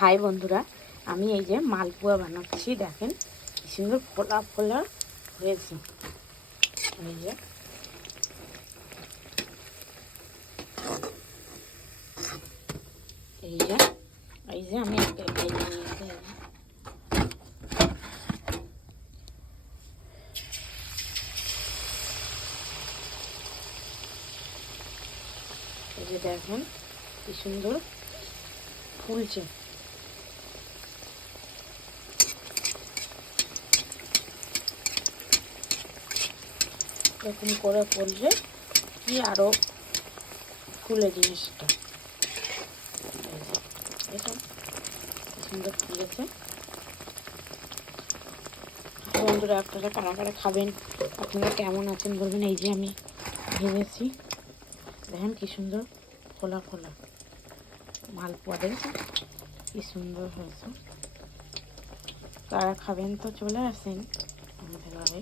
High বন্ধুরা, আমি এই যে মালপোয়া বানাচ্ছি। দেখেন কি সুন্দর ফোলা ফোলা হয়েছে। এই যে এই যে এই যে আমি একটা ভেজে নিয়েছি। এই যে দেখেন কি সুন্দর ফুলছে। এরকম করে করলে কি আরো ফুলে জিনিসটা। এটা কি সুন্দর ফুলেছে। বন্ধুরা, আপনারা কারা কারা খাবেন, আপনারা কেমন আছেন বলবেন। এই যে আমি ভেজেছি, দেখেন কি সুন্দর ফোলা ফোলা মালপোয়া, দেখেছেন কি সুন্দর হয়েছে। কারা খাবেন তো চলে আসেন আমাদের ঘরে।